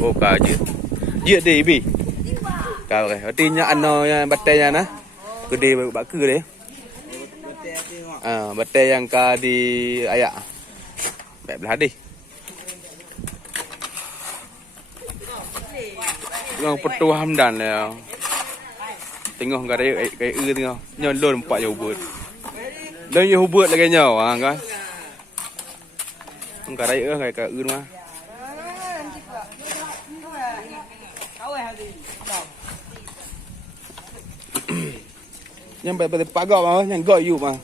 Oh kah je deh ibi. Kau ke? Artinya ano batai nya nah. Gede bak ke deh. Batai yang ka di ayak. Baik belah deh. Yang petua Hamdan lah. Tengok gaya tengok. Nyolon 4 jauh buat. Dan yo buat lagi nyaw kan. Enggak raya kayak ke mah. Yang pada pagak mah yang gak you mah.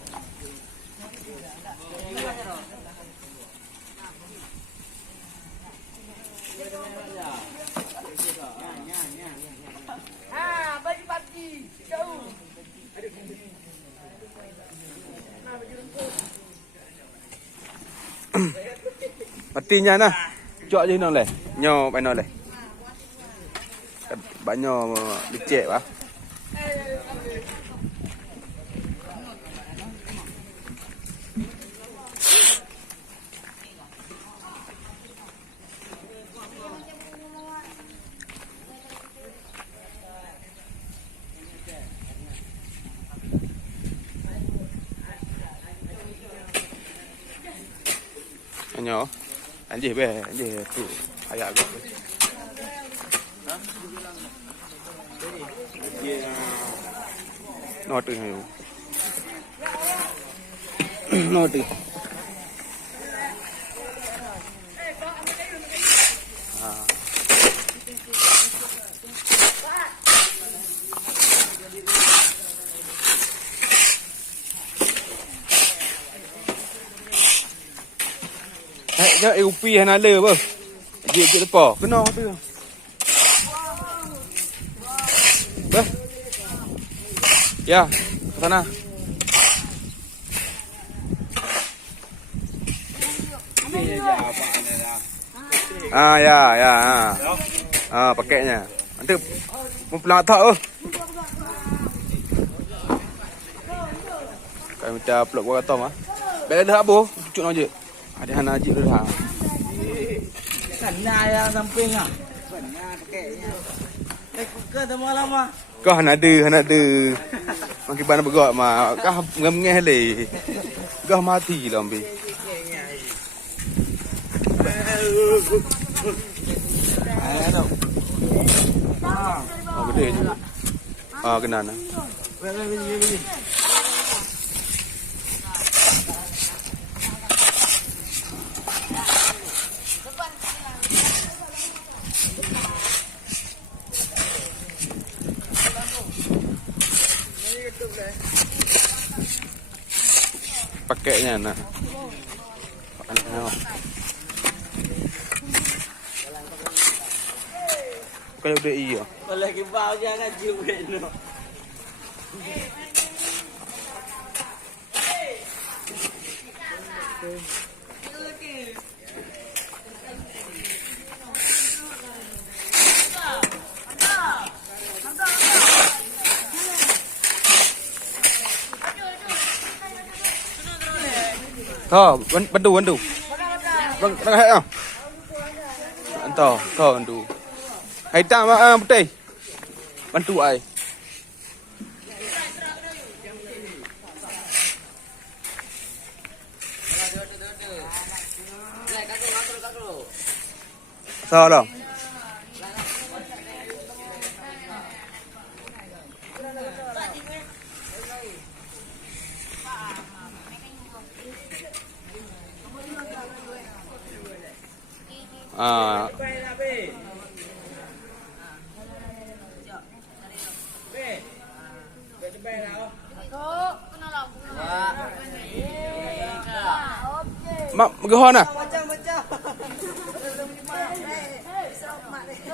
Bagi PUBG. Jauh. Artinya nah. Cok je nong leh. Nyo pai nong leh. Banyak lecek bah. Nyo. Anjir be, anjir tu. Ayak gak. Not hayo. Not. Jangan upi hana le apa. Je depa. Kena tu. Bah. Ya, sana. Ya. Pakainya. Nanti mempelang tak oh. Kami minta peluk gua kata mah. Baik dah abu, cucuk aja. Ada hana haji dah. Kena ya samping ah. Kena pakainya. Ke temu lama. Kau hana ada. Makin banyak bergerak mah. Kau ngengeh le. Kau mati lah ambil. Oh gede juga. Kena nah. Pakainya nah. Kalau udah iya. Kalau kibau jangan jual no. Thôi, bantu. Bang hai ah. Anto, bantu. Hai ta betul. Bantu ai. Sao đâu? Mak gehon ah.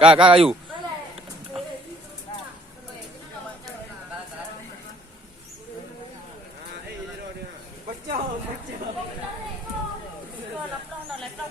Kak kayu. Bacau. Laptop.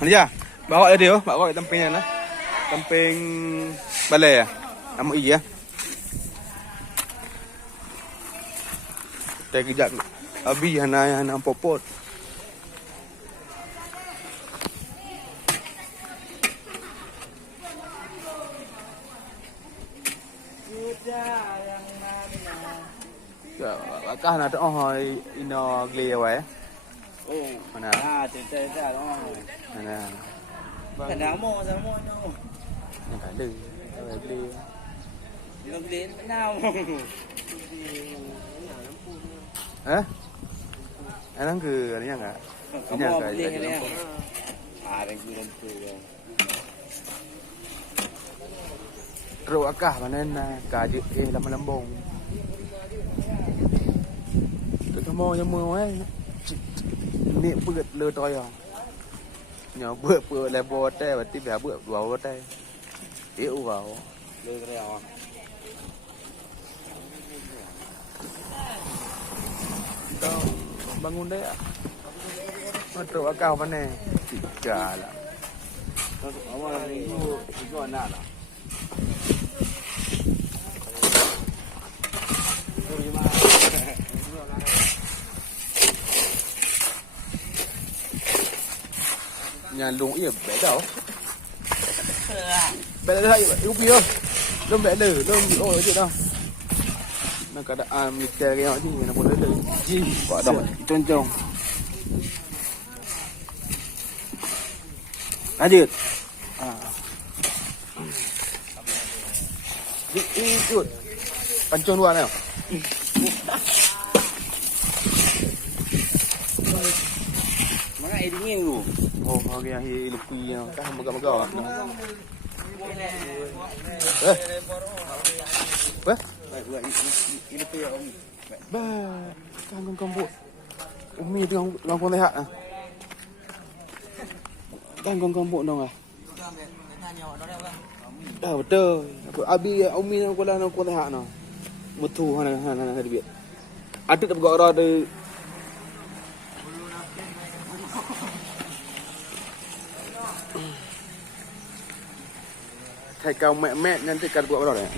Mana ya? Bawa dia, bawa tempengnya lah. Tempeng balai ya. Nama iya. Kita kejap. Abi hana popot. Ya, akah nak ino gli awak. Oh, Mana? cerita lah. Mana? Kadang mau sama no. Yang ada. Awak gli. Dia beli benau. Eh? Alang ke ada yang enggak? Kamu beli ni. Ada gila tu. Teruk akah mana nak kaje lambung. Tu mau yang mau ni beut le toy ah. Nya beut level teh berarti biar beut dua teh. Eu vào. Le reo. Bangun deh. Teruk akah mana? Tiga lah. Awak ni itu anak lah. Nyalung iya beda. Beda dah ubi dah. Belum beda, belum oh je dah. Nak keadaan militer yang ni nak boleh dah. Ji, buat dah concong. Lanjut. Ikut. Pancung luar ni. Mana air dingin tu? Oh, hari akhir lupi yang kan megah-megah. Apa? Ini tu yang Umi. Ba, kangkung kambut. Umi tu orang pun lihat ah. Kangkung kambut dong ah. Dah betul. Aku abi Umi aku lah aku lihat noh. Mutu hana dia. Ada tak bergerak ada. Thay kau mek nanti kan buat berapa ya?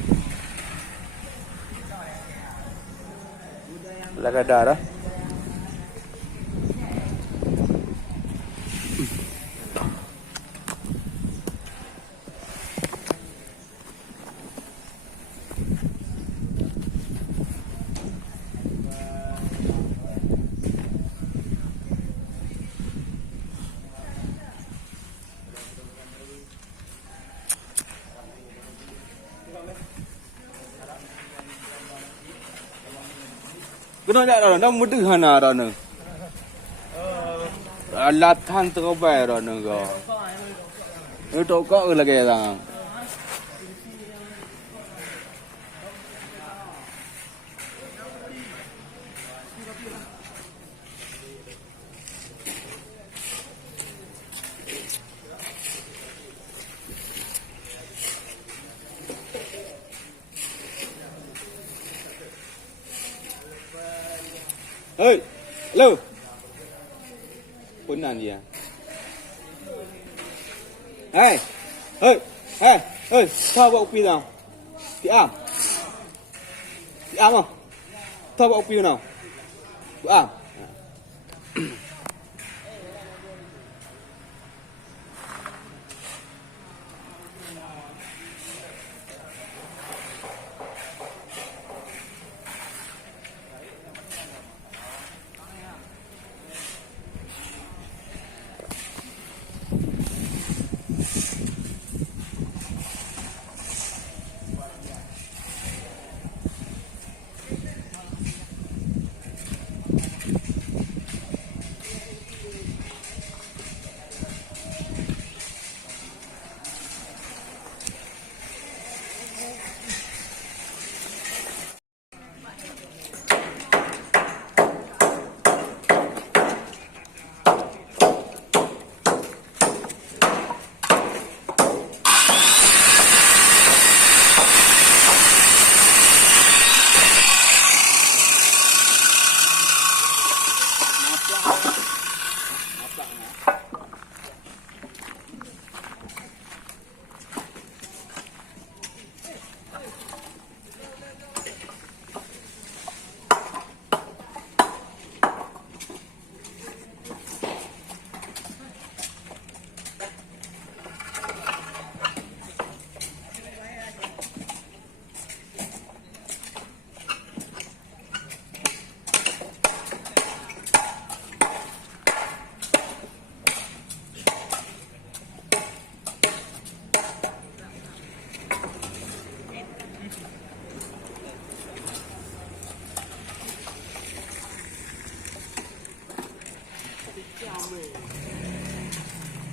Laga darah. Kena tak dah mudah hana dah ni. Latan terbaik dah ni kau. Itu kau lagi dah. Hey, hello. Punan dia. Hey, tahu bawa upi tau. Tiam. Tiam ah. Tahu bawa upi tau. Tiam.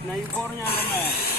Nah, impornya kan,